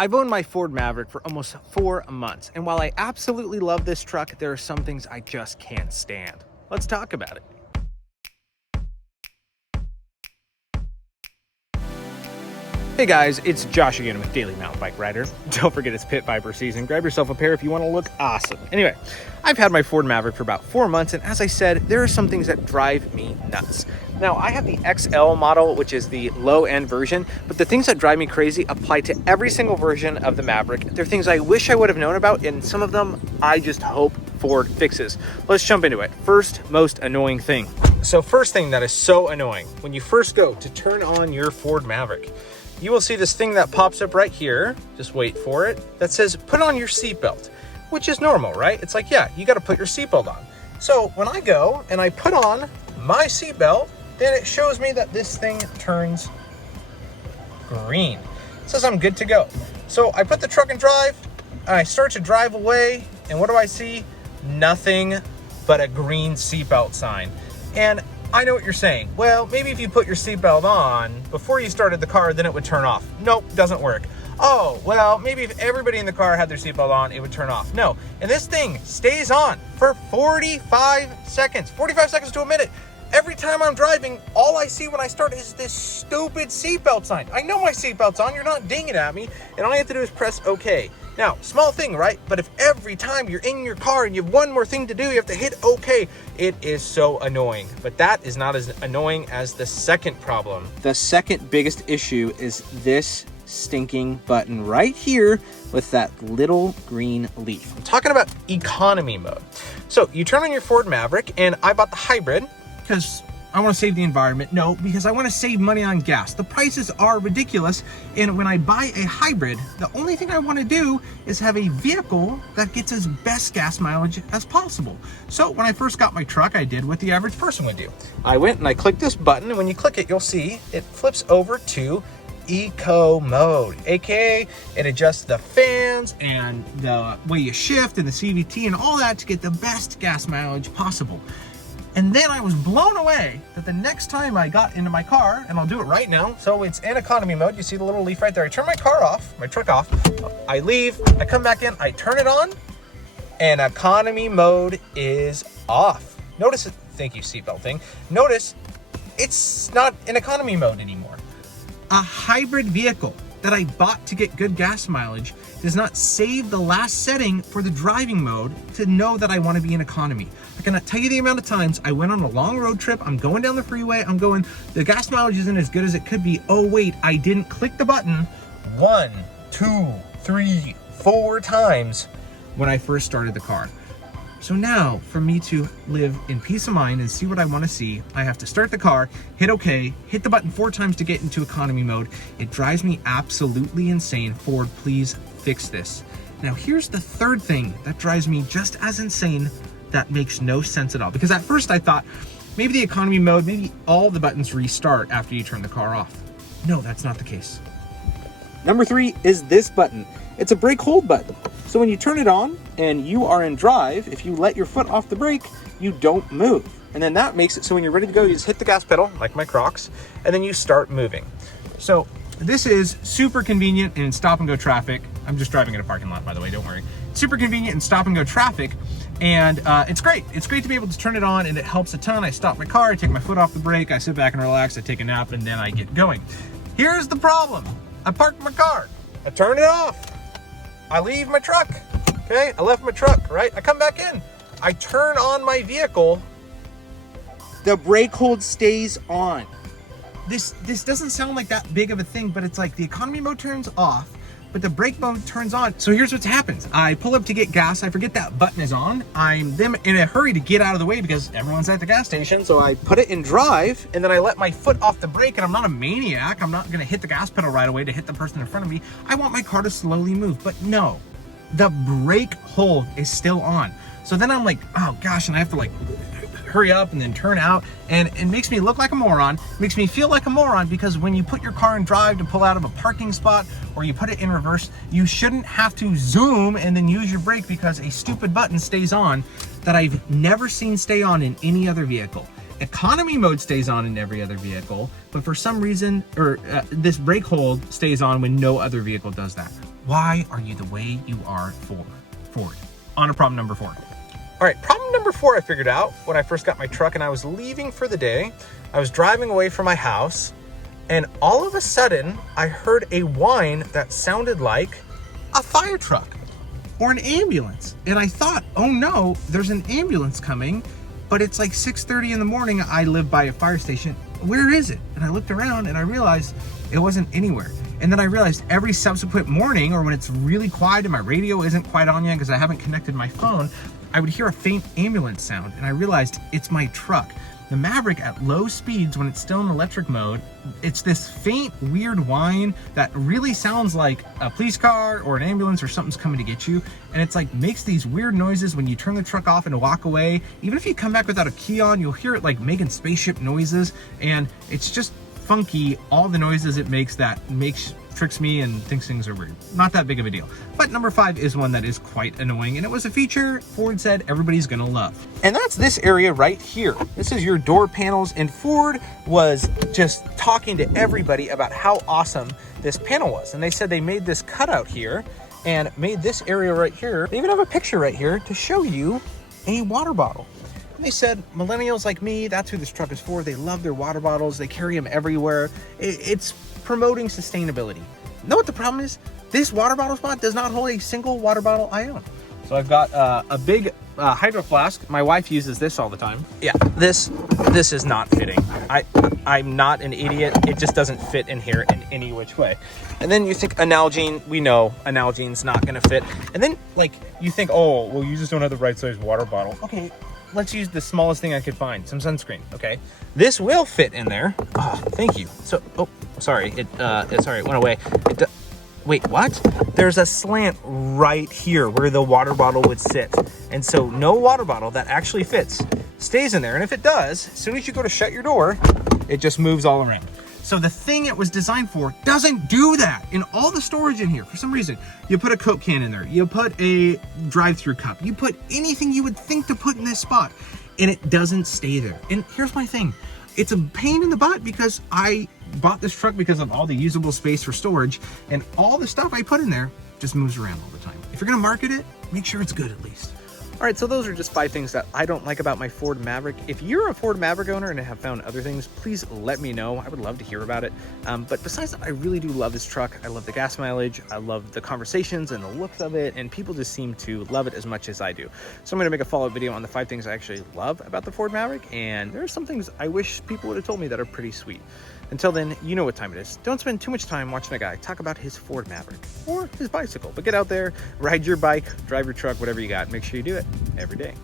I've owned my Ford Maverick for almost 4 months, and while I absolutely love this truck, there are some things I just can't stand. Let's talk about it. Hey guys, it's Josh again with Daily Mountain Bike Rider. Don't forget it's pit viper season. Grab yourself a pair if you want to look awesome. Anyway, I've had my Ford Maverick for about 4 months, and as I said, there are some things that drive me nuts. Now, I have the XL model, which is the low-end version, but the things that drive me crazy apply to every single version of the Maverick. They're things I wish I would have known about, and some of them I just hope Ford fixes. Let's jump into it. First, most annoying thing. So first thing that is so annoying, when you first go to turn on your Ford Maverick, you will see this thing that pops up right here, just wait for it, that says put on your seatbelt, which is normal, right? It's like, yeah, you gotta put your seatbelt on. So when I go and I put on my seatbelt, then it shows me that this thing turns green. It says I'm good to go. So I put the truck in drive, and I start to drive away, and what do I see? Nothing but a green seatbelt sign. And I know what you're saying. Well, maybe if you put your seatbelt on before you started the car, then it would turn off. Nope, doesn't work. Oh, well, maybe if everybody in the car had their seatbelt on, it would turn off. No, and this thing stays on for 45 seconds to a minute. Every time I'm driving, all I see when I start is this stupid seatbelt sign. I know my seatbelt's on, you're not dinging at me, and all I have to do is press OK. Now, small thing, right? But if every time you're in your car and you have one more thing to do, you have to hit OK, it is so annoying. But that is not as annoying as the second problem. The second biggest issue is this stinking button right here with that little green leaf. I'm talking about economy mode. So you turn on your Ford Maverick, and I bought the hybrid because I want to save the environment. No, because I want to save money on gas. The prices are ridiculous, and when I buy a hybrid, the only thing I want to do is have a vehicle that gets as best gas mileage as possible. So when I first got my truck, I did what the average person would do. I went and I clicked this button, and when you click it, you'll see it flips over to eco mode, aka it adjusts the fans and the way you shift and the CVT and all that to get the best gas mileage possible. And then I was blown away that the next time I got into my car, and I'll do it right now, so it's in economy mode, you see the little leaf right there, I turn my truck off, I leave, I come back in, I turn it on, and economy mode is off. Notice it, thank you seatbelt thing, notice it's not in economy mode anymore. A hybrid vehicle that I bought to get good gas mileage does not save the last setting for the driving mode to know that I want to be in economy. I cannot tell you the amount of times I went on a long road trip, I'm going down the freeway, I'm going, the gas mileage isn't as good as it could be. Oh wait, I didn't click the button 1, 2, 3, 4 times when I first started the car. So now, for me to live in peace of mind and see what I want to see, I have to start the car, hit OK, hit the button 4 times to get into economy mode. It drives me absolutely insane. Ford, please fix this. Now, here's the third thing that drives me just as insane that makes no sense at all. Because at first I thought, maybe the economy mode, maybe all the buttons restart after you turn the car off. No, that's not the case. Number 3 is this button. It's a brake hold button. So when you turn it on and you are in drive, if you let your foot off the brake, you don't move. And then that makes it so when you're ready to go, you just hit the gas pedal, like my Crocs, and then you start moving. So this is super convenient in stop and go traffic. I'm just driving in a parking lot, by the way, don't worry. Super convenient in stop and go traffic. And it's great. It's great to be able to turn it on, and it helps a ton. I stop my car, I take my foot off the brake, I sit back and relax, I take a nap, and then I get going. Here's the problem. I parked my car, I turn it off. I leave my truck, okay? I left my truck, right? I come back in. I turn on my vehicle. The brake hold stays on. This doesn't sound like that big of a thing, but it's like the economy mode turns off, but the brake mode turns on. So here's what happens. I pull up to get gas. I forget that button is on. I'm then in a hurry to get out of the way because everyone's at the gas station. So I put it in drive, and then I let my foot off the brake, and I'm not a maniac. I'm not gonna hit the gas pedal right away to hit the person in front of me. I want my car to slowly move, but no, the brake hold is still on. So then I'm like, oh gosh, and I have to like hurry up and then turn out, and it makes me look like a moron. It makes me feel like a moron because when you put your car in drive to pull out of a parking spot or you put it in reverse, you shouldn't have to zoom and then use your brake because a stupid button stays on that I've never seen stay on in any other vehicle. Economy mode stays on in every other vehicle, but for some reason, this brake hold stays on when no other vehicle does that. Why are you the way you are, Ford? On to problem number 4. All right, problem number 4 I figured out when I first got my truck and I was leaving for the day. I was driving away from my house, and all of a sudden I heard a whine that sounded like a fire truck or an ambulance. And I thought, oh no, there's an ambulance coming, but it's like 6:30 in the morning. I live by a fire station. Where is it? And I looked around and I realized it wasn't anywhere. And then I realized every subsequent morning, or when it's really quiet and my radio isn't quite on yet because I haven't connected my phone, I would hear a faint ambulance sound, and I realized it's my truck. The Maverick at low speeds, when it's still in electric mode, it's this faint, weird whine that really sounds like a police car or an ambulance or something's coming to get you. And it's like makes these weird noises when you turn the truck off and walk away. Even if you come back without a key on, you'll hear it like making spaceship noises, and it's just funky, all the noises it makes that tricks me and thinks things are weird. Not that big of a deal. But number 5 is one that is quite annoying, and it was a feature Ford said everybody's gonna love. And that's this area right here. This is your door panels, and Ford was just talking to everybody about how awesome this panel was. And they said they made this cutout here and made this area right here. They even have a picture right here to show you a water bottle. And they said millennials like me, that's who this truck is for. They love their water bottles. They carry them everywhere. It's promoting sustainability. Know what the problem is? This water bottle spot does not hold a single water bottle I own. So I've got a big hydro flask. My wife uses this all the time. Yeah, this is not fitting. I'm not an idiot. It just doesn't fit in here in any which way. And then you think Analgene, we know Analgene's not gonna fit. And then like you think, oh, well, you just don't have the right size water bottle. Okay, let's use the smallest thing I could find, some sunscreen, okay? This will fit in there. Oh, thank you. So, oh, sorry, it went away. Wait, what? There's a slant right here where the water bottle would sit. And so no water bottle that actually fits stays in there. And if it does, as soon as you go to shut your door, it just moves all around. So the thing it was designed for doesn't do that. In all the storage in here, for some reason, you put a Coke can in there, you put a drive-through cup, you put anything you would think to put in this spot, and it doesn't stay there. And here's my thing. It's a pain in the butt because I bought this truck because of all the usable space for storage, and all the stuff I put in there just moves around all the time. If you're gonna market it, make sure it's good at least. All right, so those are just 5 things that I don't like about my Ford Maverick. If you're a Ford Maverick owner and have found other things, please let me know. I would love to hear about it. But besides that, I really do love this truck. I love the gas mileage. I love the conversations and the looks of it, and people just seem to love it as much as I do. So I'm gonna make a follow-up video on the 5 things I actually love about the Ford Maverick, and there are some things I wish people would have told me that are pretty sweet. Until then, you know what time it is. Don't spend too much time watching a guy talk about his Ford Maverick or his bicycle, but get out there, ride your bike, drive your truck, whatever you got. Make sure you do it every day.